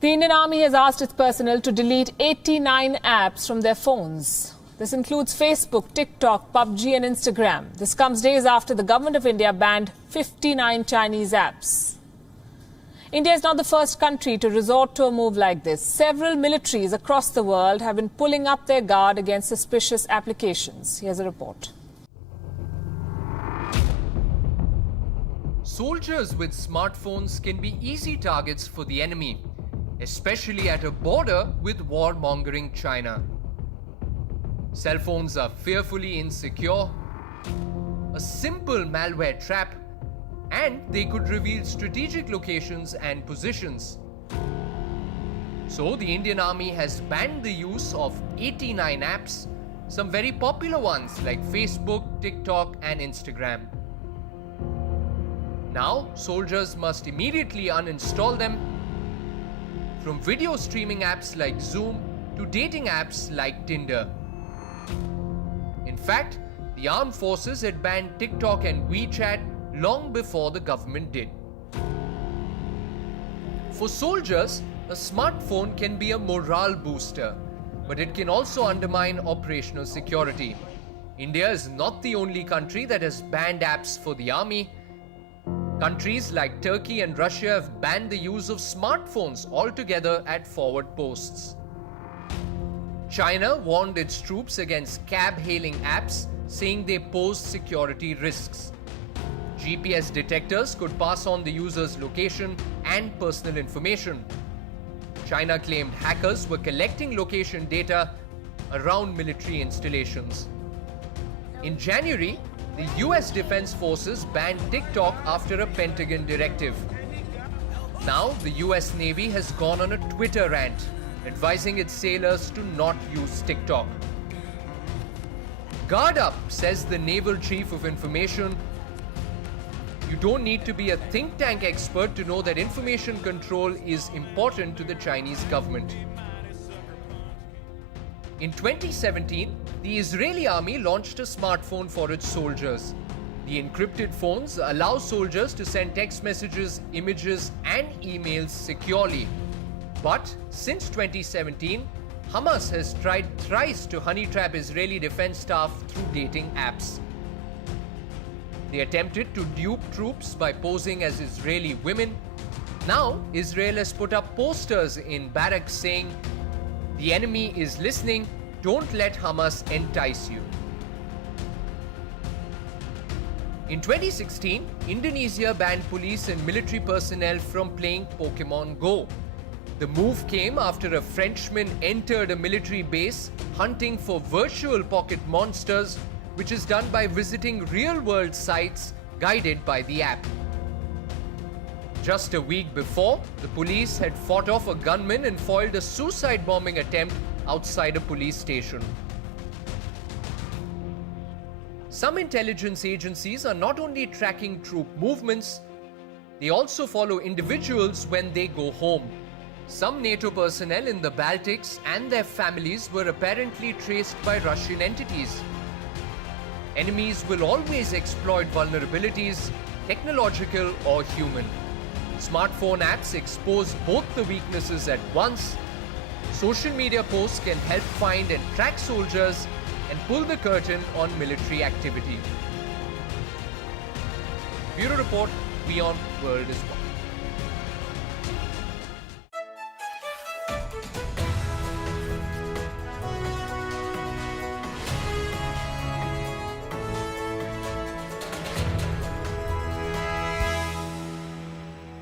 The Indian Army has asked its personnel to delete 89 apps from their phones. This includes Facebook, TikTok, PUBG and Instagram. This comes days after the Government of India banned 59 Chinese apps. India is not the first country to resort to a move like this. Several militaries across the world have been pulling up their guard against suspicious applications. Here's a report. Soldiers with smartphones can be easy targets for the enemy, especially at a border with war-mongering China. Cell phones are fearfully insecure, a simple malware trap, and they could reveal strategic locations and positions. So the Indian Army has banned the use of 89 apps, some very popular ones like Facebook, TikTok and Instagram. Now, soldiers must immediately uninstall them, from video streaming apps like Zoom to dating apps like Tinder. In fact, the armed forces had banned TikTok and WeChat long before the government did. For soldiers, a smartphone can be a morale booster, but it can also undermine operational security. India is not the only country that has banned apps for the army. Countries like Turkey and Russia have banned the use of smartphones altogether at forward posts. China warned its troops against cab-hailing apps, saying they pose security risks. GPS detectors could pass on the user's location and personal information. China claimed hackers were collecting location data around military installations. In January, the US Defense Forces banned TikTok after a Pentagon directive. Now, the US Navy has gone on a Twitter rant, advising its sailors to not use TikTok. Guard up, says the Naval Chief of Information. You don't need to be a think tank expert to know that information control is important to the Chinese government. In 2017, the Israeli army launched a smartphone for its soldiers. The encrypted phones allow soldiers to send text messages, images, and emails securely. But since 2017, Hamas has tried thrice to honey trap Israeli defense staff through dating apps. They attempted to dupe troops by posing as Israeli women. Now, Israel has put up posters in barracks saying, "The enemy is listening, don't let Hamas entice you." In 2016, Indonesia banned police and military personnel from playing Pokemon Go. The move came after a Frenchman entered a military base hunting for virtual pocket monsters, which is done by visiting real-world sites guided by the app. Just a week before, the police had fought off a gunman and foiled a suicide bombing attempt outside a police station. Some intelligence agencies are not only tracking troop movements, they also follow individuals when they go home. Some NATO personnel in the Baltics and their families were apparently traced by Russian entities. Enemies will always exploit vulnerabilities, technological or human. Smartphone apps expose both the weaknesses at once. Social media posts can help find and track soldiers and pull the curtain on military activity. Bureau Report, WION World is One.